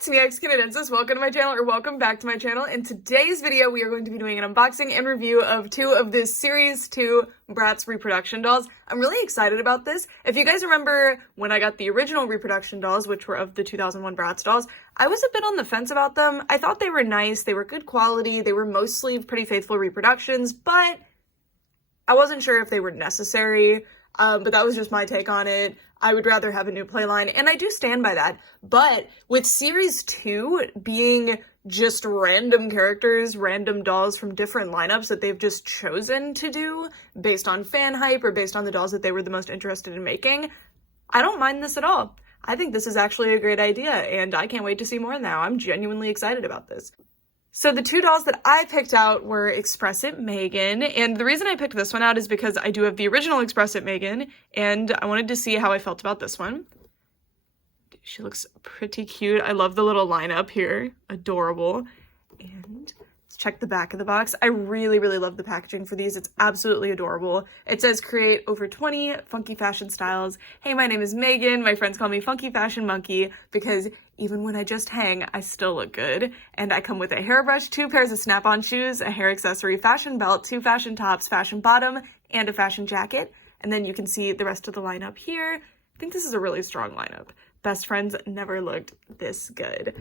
it's me, Kiana. Welcome to my channel, or welcome back to my channel. In today's video, we are going to be doing an unboxing and review of two of this Series 2 Bratz reproduction dolls. I'm really excited about this. If you guys remember when I got the original reproduction dolls, which were of the 2001 Bratz dolls, I was a bit on the fence about them. I thought they were nice, they were good quality, they were mostly pretty faithful reproductions, but I wasn't sure if they were necessary. But that was just my take on it. I would rather have a new playline, and I do stand by that. But with Series 2 being just random characters, random dolls from different lineups that they've just chosen to do based on fan hype or based on the dolls that they were the most interested in making, I don't mind this at all. I think this is actually a great idea, and I can't wait to see more now. I'm genuinely excited about this. So the two dolls that I picked out were Express It MEYGAN, and the reason I picked this one out is because I do have the original Express It MEYGAN, and I wanted to see how I felt about this one. She looks pretty cute. I love the little lineup here. Adorable. And let's check the back of the box. I really love the packaging for these. It's absolutely adorable. It says create over 20 funky fashion styles. Hey, my name is Megan. My friends call me Funky Fashion Monkey because even when I just hang, I still look good. And I come with a hairbrush, 2 pairs of snap-on shoes, a hair accessory, fashion belt, 2 fashion tops, fashion bottom, and a fashion jacket. And then you can see the rest of the lineup here. I think this is a really strong lineup. Best friends never looked this good.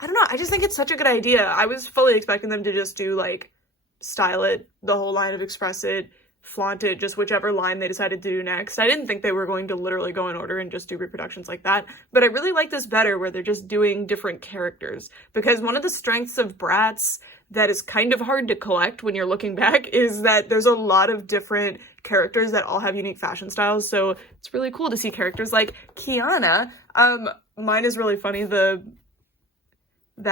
I don't know, I just think it's such a good idea. I was fully expecting them to just do, like, style it, the whole line of Express It, flaunt it, just whichever line they decided to do next. I didn't think they were going to literally go in order and just do reproductions like that, but I really like this better where they're just doing different characters, because one of the strengths of Bratz that is kind of hard to collect when you're looking back is that there's a lot of different characters that all have unique fashion styles, so it's really cool to see characters like Kiana. Mine is really funny, the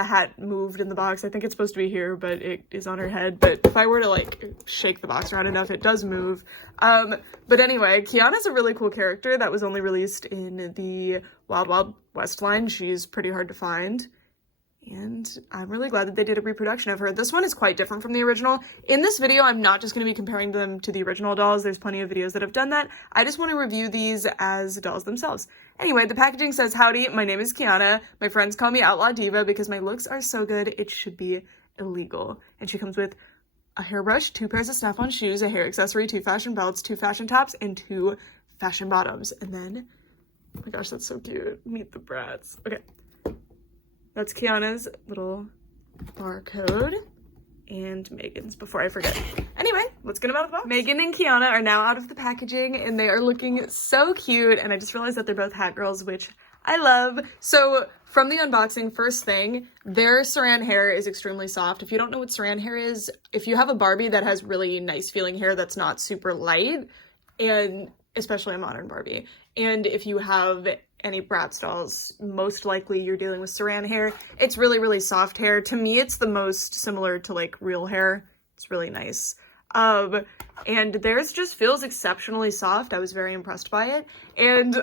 hat moved in the box. I think it's supposed to be here, but it is on her head. But if I were to, like, shake the box around enough, it does move. But anyway, Kiana's a really cool character that was only released in the Wild Wild West line. She's pretty hard to find. And I'm really glad that they did a reproduction of her. This one is quite different from the original. In this video, I'm not just going to be comparing them to the original dolls. There's plenty of videos that have done that. I just want to review these as dolls themselves. Anyway, the packaging says, howdy, my name is Kiana. My friends call me Outlaw Diva because my looks are so good, it should be illegal. And she comes with a hairbrush, 2 pairs of snap-on shoes, a hair accessory, 2 fashion belts, 2 fashion tops, and 2 fashion bottoms. And then, oh my gosh, that's so cute. Meet the Bratz. Okay. That's Kiana's little barcode and Megan's before I forget. Anyway, let's get them out of the box. Megan and Kiana are now out of the packaging and they are looking so cute, and I just realized that they're both hat girls, which I love. So from the unboxing, first thing, their saran hair is extremely soft. If you don't know what saran hair is, if you have a Barbie that has really nice feeling hair that's not super light, and especially a modern Barbie, and if you have any Bratz dolls, most likely you're dealing with saran hair. It's really soft hair. To me, it's the most similar to, like, real hair. It's really nice. And theirs just feels exceptionally soft. I was very impressed by it. And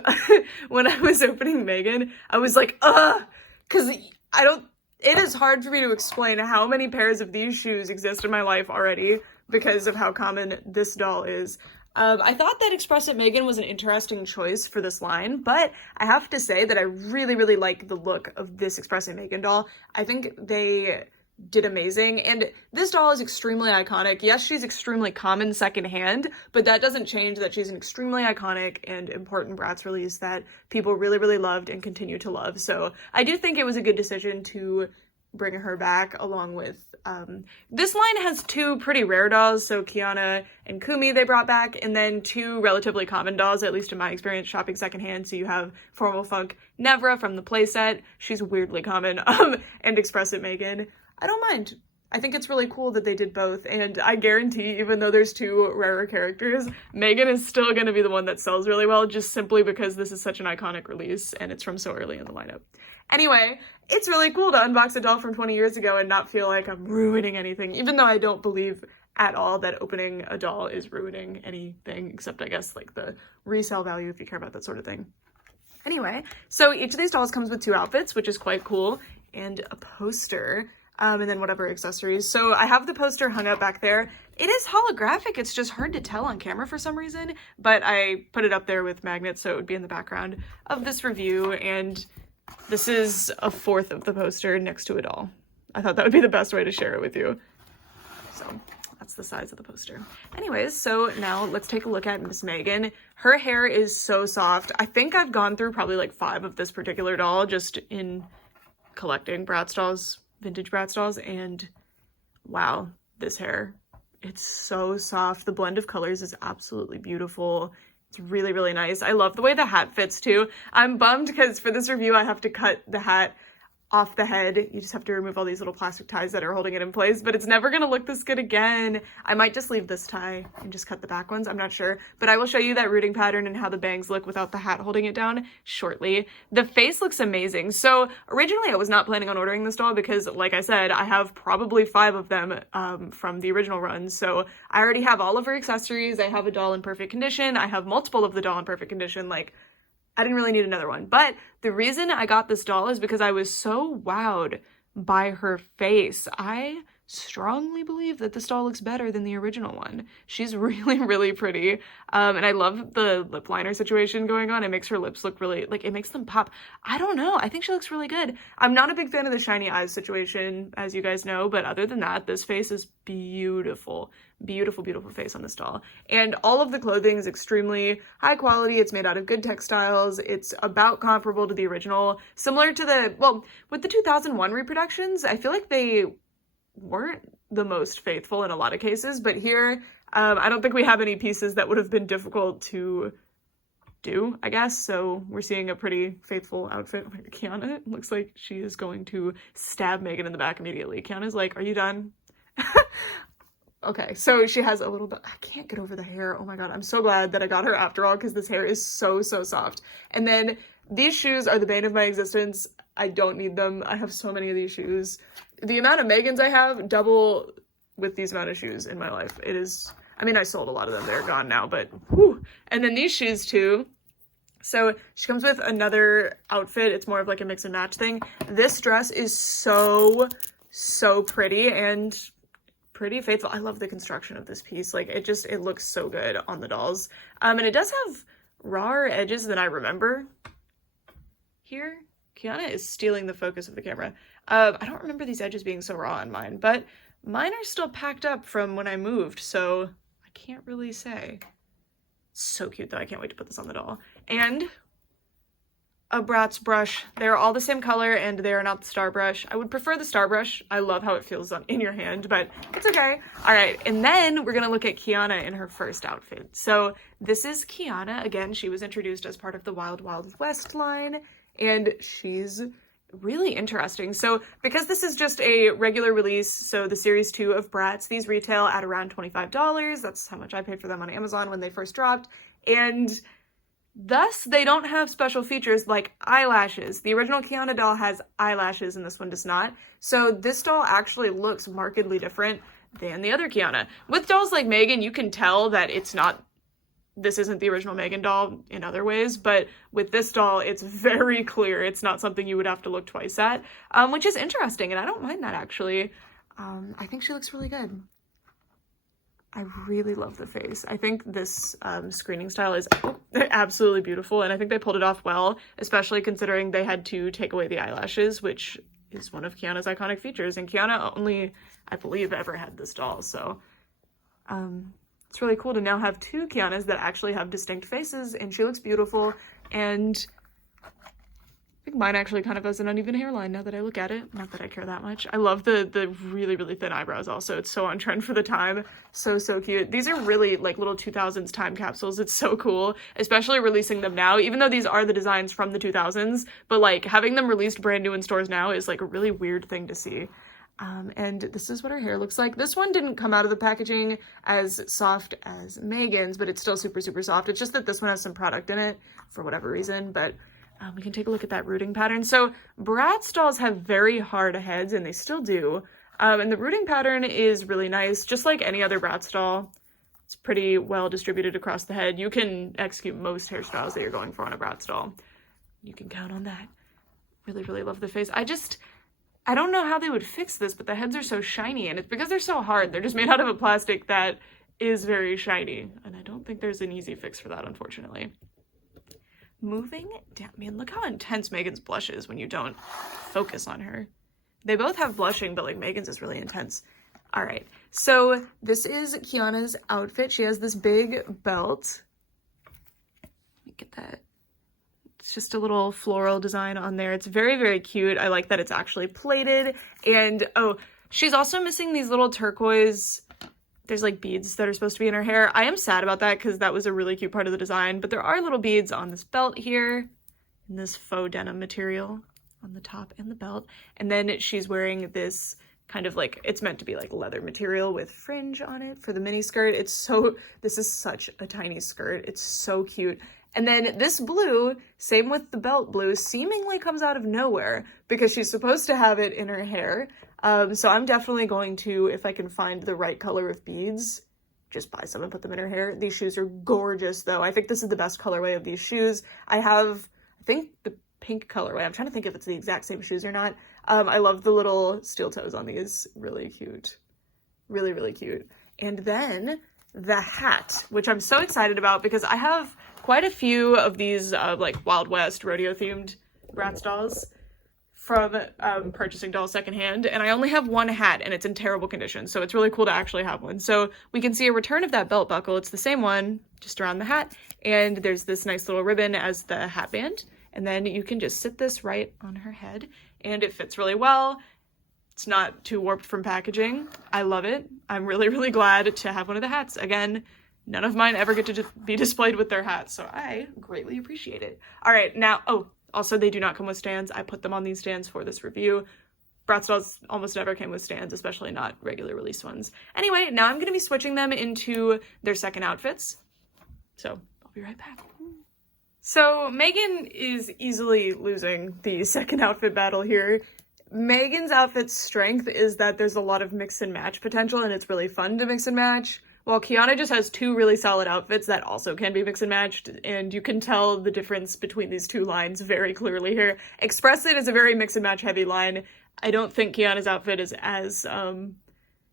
when I was opening Megan, I was like, because it is hard for me to explain how many pairs of these shoes exist in my life already because of how common this doll is. I thought that Express It MEYGAN was an interesting choice for this line, but I have to say that I really like the look of this Express It MEYGAN doll. I think they did amazing, and this doll is extremely iconic. Yes, she's extremely common secondhand, but that doesn't change that she's an extremely iconic and important Bratz release that people really loved and continue to love. So I do think it was a good decision to bring her back, along with this line has 2 pretty rare dolls, so Kiana and Kumi they brought back, and then 2 relatively common dolls, at least in my experience shopping secondhand. So you have Formal Funk Nevra from the playset, she's weirdly common, and Express It MEYGAN. I don't mind. I think it's really cool that they did both, and I guarantee, even though there's 2 rarer characters, Megan is still going to be the one that sells really well, just simply because this is such an iconic release and it's from so early in the lineup. Anyway, it's really cool to unbox a doll from 20 years ago and not feel like I'm ruining anything, even though I don't believe at all that opening a doll is ruining anything, except I guess like the resale value if you care about that sort of thing. Anyway, so each of these dolls comes with 2 outfits, which is quite cool, and a poster. And then whatever accessories. So I have the poster hung up back there. It is holographic. It's just hard to tell on camera for some reason, but I put it up there with magnets so it would be in the background of this review. And This is a fourth of the poster next to a doll. I thought that would be the best way to share it with you. So that's the size of the poster. Anyways, so now let's take a look at Miss Megan. Her hair is so soft. I think I've gone through probably like 5 of this particular doll just in collecting Bratz dolls, vintage Bratz dolls, and wow, this hair. It's so soft. The blend of colors is absolutely beautiful. It's really, really nice. I love the way the hat fits too. I'm bummed because for this review I have to cut the hat off the head. You just have to remove all these little plastic ties that are holding it in place, but it's never gonna look this good again. I might just leave this tie and just cut the back ones, I'm not sure, but I will show you that rooting pattern and how the bangs look without the hat holding it down shortly. The face looks amazing. So originally I was not planning on ordering this doll because, like I said, I have probably 5 of them from the original run, so I already have all of her accessories. I have a doll in perfect condition. I have multiple of the doll in perfect condition. Like, I didn't really need another one. But the reason I got this doll is because I was so wowed by her face. I strongly believe that this doll looks better than the original one. She's really, really pretty. And I love the lip liner situation going on. It makes her lips look really, like, it makes them pop. I don't know. I think she looks really good. I'm not a big fan of the shiny eyes situation, as you guys know, but other than that, this face is beautiful. Beautiful, beautiful face on this doll. And all of the clothing is extremely high quality. It's made out of good textiles. It's about comparable to the original. Similar to the, well, with the 2001 reproductions, I feel like they weren't the most faithful in a lot of cases, but here I don't think we have any pieces that would have been difficult to do, I guess. So we're seeing a prettle faithful outfit. Kiana looks like she is going to stab Megan in the back immediately. Kiana's like, are you done? Okay, so she has a little bit, I can't get over the hair. Oh my god, I'm so glad that I got her after all because this hair is so, so soft. And then these shoes are the bane of my existence. I don't need them. I have so many of these shoes. The amount of Megans I have double with these amount of shoes in my life. It is, I mean, I sold a lot of them. They're gone now, but whew. And then these shoes too. So she comes with another outfit. It's more of like a mix and match thing. This dress is so, so pretty and pretty faithful. I love the construction of this piece. Like, it looks so good on the dolls. And it does have rawer edges than I remember here. Kiana is stealing the focus of the camera. I don't remember these edges being so raw on mine, but mine are still packed up from when I moved, so I can't really say. So cute though. I can't wait to put this on the doll. And a Bratz brush. They're all the same color and they are not the star brush. I would prefer the star brush. I love how it feels in your hand, but it's okay. All right, and then we're gonna look at Kiana in her first outfit. So this is Kiana. Again, she was introduced as part of the Wild Wild West line, and she's really interesting. So because this is just a regular release, so the series 2 of Bratz, these retail at around $25. That's how much I paid for them on Amazon when they first dropped. And thus, they don't have special features like eyelashes. The original Kiana doll has eyelashes and this one does not. So this doll actually looks markedly different than the other Kiana. With dolls like Megan, you can tell that this isn't the original Megan doll in other ways, but with this doll, it's very clear. It's not something you would have to look twice at, which is interesting, and I don't mind that actually. I think she looks really good. I really love the face. I think this screening style is absolutely beautiful, and I think they pulled it off well, especially considering they had to take away the eyelashes, which is one of Kiana's iconic features, and Kiana only, I believe, ever had this doll, so it's really cool to now have 2 Kianas that actually have distinct faces, and she looks beautiful, and I think mine actually kind of has an uneven hairline now that I look at it. Not that I care that much. I love the really, really thin eyebrows also. It's so on trend for the time. So, so cute. These are really like little 2000s time capsules. It's so cool, especially releasing them now, even though these are the designs from the 2000s, but like having them released brand new in stores now is like a really weird thing to see. And this is what her hair looks like. This one didn't come out of the packaging as soft as Megan's, but it's still super, super soft. It's just that this one has some product in it for whatever reason, but we can take a look at that rooting pattern. So Bratz dolls have very hard heads, and they still do. And the rooting pattern is really nice, just like any other Bratz doll. It's pretty well distributed across the head. You can execute most hairstyles that you're going for on a Bratz doll. You can count on that. Really, really love the face. I don't know how they would fix this, but the heads are so shiny, and it's because they're so hard. They're just made out of a plastic that is very shiny, and I don't think there's an easy fix for that, unfortunately. moving down. I mean, look how intense Megan's blush is when you don't focus on her. They both have blushing, but like Megan's is really intense. All right, so this is Kiana's outfit. She has this big belt. Let me get that. It's just a little floral design on there. It's very, very cute. I like that it's actually plated. And oh, she's also missing these little turquoise, there's like beads that are supposed to be in her hair. I am sad about that because that was a really cute part of the design, but there are little beads on this belt here and this faux denim material on the top and the belt. And then she's wearing this kind of like, it's meant to be like leather material with fringe on it for the mini skirt. This is such a tiny skirt. It's so cute. And then this blue, same with the belt blue, seemingly comes out of nowhere because she's supposed to have it in her hair. So I'm definitely going to, if I can find the right color of beads, just buy some and put them in her hair. These shoes are gorgeous though. I think this is the best colorway of these shoes. I think the pink colorway. I'm trying to think if it's the exact same shoes or not. I love the little steel toes on these. Really cute. Really, really cute. And then the hat, which I'm so excited about because I have quite a few of these like Wild West rodeo themed Bratz dolls from purchasing dolls secondhand, and I only have one hat and it's in terrible condition, so it's really cool to actually have one. So we can see a return of that belt buckle. It's the same one, just around the hat, and there's this nice little ribbon as the hat band, and then you can just sit this right on her head, and it fits really well. It's not too warped from packaging. I love it. I'm really, really glad to have one of the hats. Again, none of mine ever get to be displayed with their hats, so I greatly appreciate it. All right, now, oh, also they do not come with stands. I put them on these stands for this review. Bratz dolls almost never came with stands, especially not regular release ones. Anyway, now I'm gonna be switching them into their second outfits. So I'll be right back. So Megan is easily losing the second outfit battle here. Megan's outfit's strength is that there's a lot of mix and match potential and it's really fun to mix and match. While Kiana just has two really solid outfits that also can be mix and matched, and you can tell the difference between these two lines very clearly here. Express It is a very mix and match heavy line. I don't think Kiana's outfit is as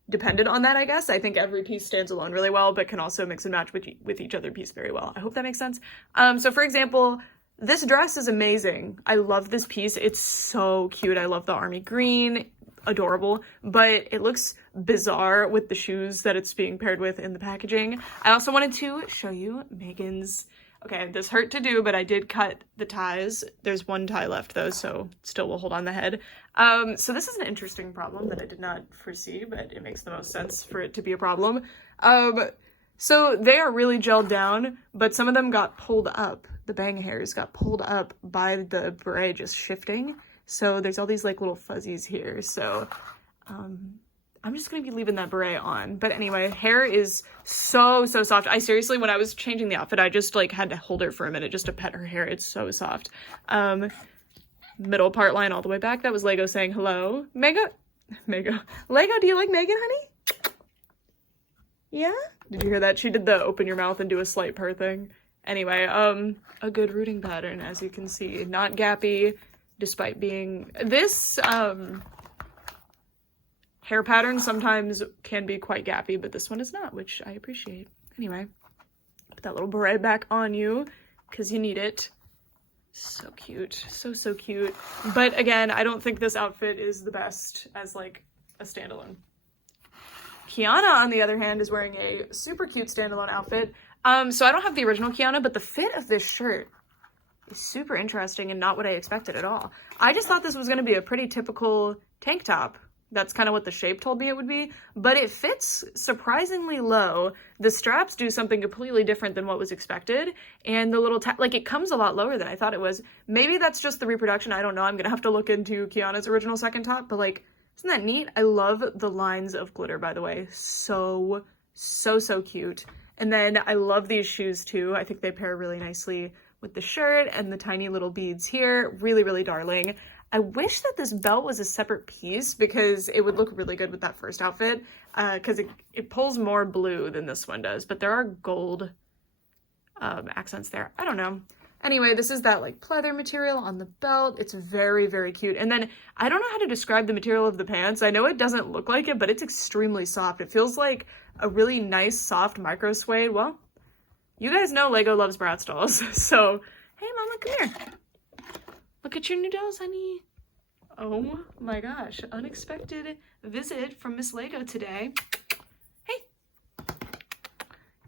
dependent on that, I guess. I think every piece stands alone really well, but can also mix and match with each other piece very well. I hope that makes sense. So for example, this dress is amazing. I love this piece. It's so cute. I love the army green. Adorable, but it looks bizarre with the shoes that it's being paired with in the packaging. I also wanted to show you Megan's, okay, this hurt to do, but I did cut the ties. There's one tie left though, so still will hold on the head. So this is an interesting problem that I did not foresee, but it makes the most sense for it to be a problem. So they are really gelled down, but some of them got pulled up. The bang hairs got pulled up by the beret just shifting. So there's all these like little fuzzies here. So I'm just gonna be leaving that beret on. But anyway, hair is so soft. I seriously, when I was changing the outfit, I just like had to hold her for a minute just to pet her hair. It's so soft. Middle part line all the way back. That was Lego saying hello. Lego, do you like Megan, honey? Yeah? Did you hear that? She did the open your mouth and do a slight purr thing. Anyway, a good rooting pattern, as you can see. Not gappy. Despite being this hair pattern sometimes can be quite gappy, but this one is not, which I appreciate. Anyway, put that little beret back on you because you need it. So cute. So cute. But again, I don't think this outfit is the best as like a standalone. Kiana, on the other hand, is wearing a super cute standalone outfit. So I don't have the original Kiana, but the fit of this shirt is super interesting and not what I expected at all. I just thought this was going to be a pretty typical tank top. That's kind of what the shape told me it would be, but it fits surprisingly low. The straps do something completely different than what was expected, and the little like it comes a lot lower than I thought it was. Maybe that's just the reproduction. I don't know. I'm gonna have to look into Kiana's original second top, but like, isn't that neat? I love the lines of glitter, by the way. So cute. And then I love these shoes too. I think they pair really nicely with the shirt and the tiny little beads here. Really darling. I wish that this belt was a separate piece because it would look really good with that first outfit because it pulls more blue than this one does, but there are gold accents there. I don't know. Anyway, this is that like pleather material on the belt. It's very cute. And then I don't know how to describe the material of the pants. I know it doesn't look like it, but it's extremely soft. It feels like a really nice soft micro suede. Well, you guys know Lego loves Bratz dolls, so Hey, Mama, come here. Look at your new dolls, honey. Oh my gosh, unexpected visit from Miss Lego today. Hey,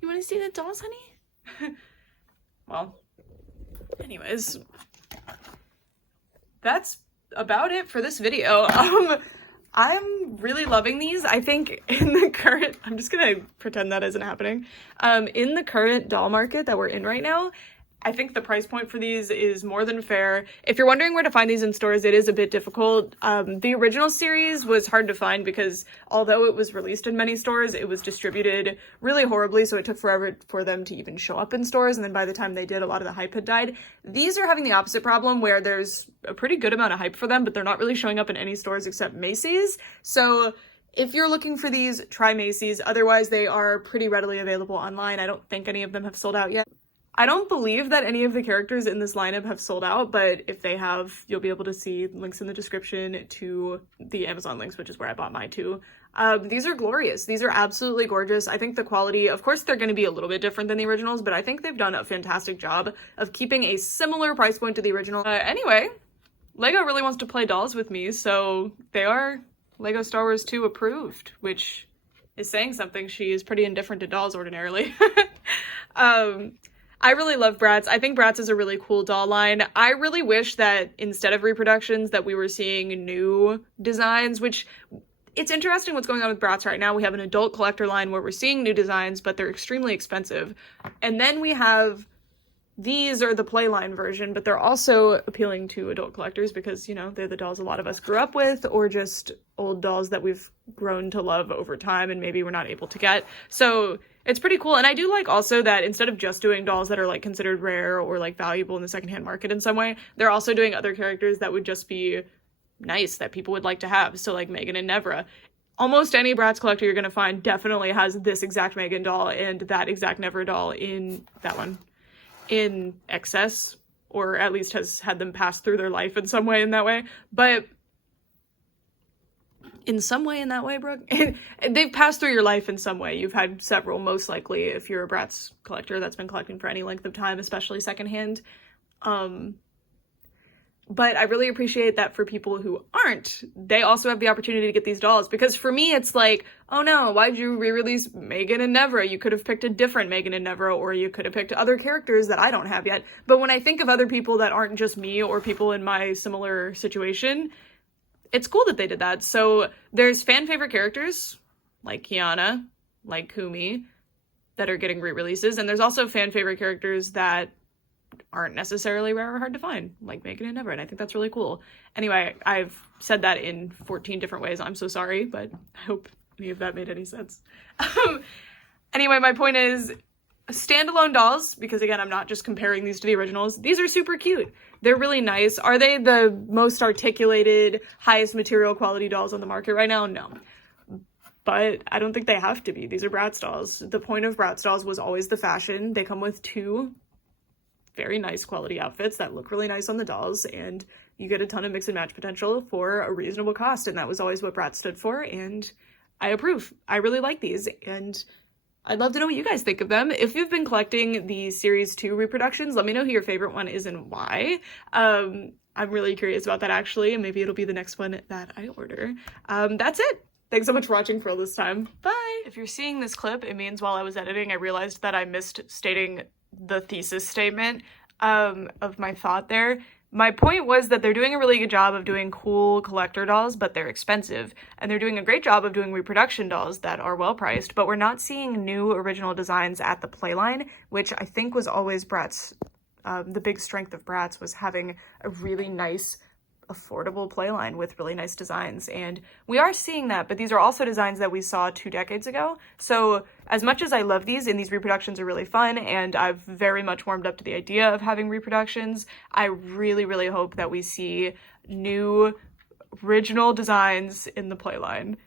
you want to see the dolls, honey? Well, anyways, that's about it for this video. I'm really loving these. I think in the current, I'm just gonna pretend that isn't happening. In the current doll market that we're in right now, I think the price point for these is more than fair. If you're wondering where to find these in stores, it is a bit difficult. The original series was hard to find because although it was released in many stores, it was distributed really horribly, so it took forever for them to even show up in stores, and then by the time they did, a lot of the hype had died. These are having the opposite problem where there's a pretty good amount of hype for them, but they're not really showing up in any stores except Macy's. So if you're looking for these, try Macy's. Otherwise, they are pretty readily available online. I don't think any of them have sold out yet. I don't believe that any of the characters in this lineup have sold out, but if they have, you'll be able to see links in the description to the Amazon links, which is where I bought mine too. These are glorious. These are absolutely gorgeous. I think the quality, of course, they're going to be a little bit different than the originals, but I think they've done a fantastic job of keeping a similar price point to the original. Anyway, Lego really wants to play dolls with me, so they are Lego Star Wars 2 approved, which is saying something. She is pretty indifferent to dolls ordinarily. I really love Bratz. I think Bratz is a really cool doll line. I really wish that instead of reproductions that we were seeing new designs, which it's interesting what's going on with Bratz right now. We have an adult collector line where we're seeing new designs, but they're extremely expensive. And then we have these are the playline version, but they're also appealing to adult collectors because, you know, they're the dolls a lot of us grew up with, or just old dolls that we've grown to love over time and maybe we're not able to get. So it's pretty cool. And I do like also that instead of just doing dolls that are like considered rare or like valuable in the secondhand market in some way, they're also doing other characters that would just be nice that people would like to have. So like Megan and Nevra. Almost any Bratz collector you're going to find definitely has this exact Megan doll and that exact Nevra doll in that one in excess, or at least has had them pass through their life in some way in that way. But in some way in that way, Brooke, they've passed through your life in some way. You've had several, most likely, if you're a Bratz collector that's been collecting for any length of time, especially secondhand. But I really appreciate that for people who aren't, they also have the opportunity to get these dolls. Because for me, it's like, oh no, why'd you re-release Megan and Nevra? You could have picked a different Megan and Nevra, or you could have picked other characters that I don't have yet. But when I think of other people that aren't just me or people in my similar situation, it's cool that they did that. So there's fan favorite characters like Kiana, like Kumi, that are getting re-releases. And there's also fan favorite characters that aren't necessarily rare or hard to find, like Megan and Nevra, and I think that's really cool. Anyway, I've said that in 14 different ways. I'm so sorry, but I hope any of that made any sense. Anyway, my point is standalone dolls, because again, I'm not just comparing these to the originals. These are super cute. They're really nice. Are they the most articulated, highest material quality dolls on the market right now? No. But I don't think they have to be. These are Bratz dolls. The point of Bratz dolls was always the fashion. They come with two very nice quality outfits that look really nice on the dolls, and you get a ton of mix and match potential for a reasonable cost, and that was always what Bratz stood for, and I approve. I really like these, and I'd love to know what you guys think of them. If you've been collecting the Series 2 reproductions, let me know who your favorite one is and why. I'm really curious about that actually, and maybe it'll be the next one that I order. That's it. Thanks so much for watching for all this time. Bye! If you're seeing this clip, it means while I was editing, I realized that I missed stating the thesis statement of my thought there. My point was that they're doing a really good job of doing cool collector dolls, but they're expensive. And they're doing a great job of doing reproduction dolls that are well priced, but we're not seeing new original designs at the playline, which I think was always Bratz. The big strength of Bratz was having a really nice, affordable playline with really nice designs, and we are seeing that, but these are also designs that we saw 2 decades ago. So as much as I love these, and these reproductions are really fun, and I've very much warmed up to the idea of having reproductions, I really, really hope that we see new original designs in the playline.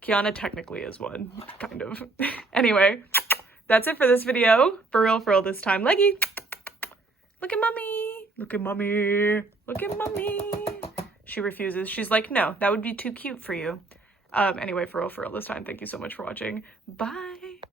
Kiana technically is one, kind of. Anyway, that's it for this video. For real this time. Leggy! Look at mommy! Look at mommy! Look at mommy! She refuses. She's like, no, that would be too cute for you. Anyway, for real this time, thank you so much for watching. Bye!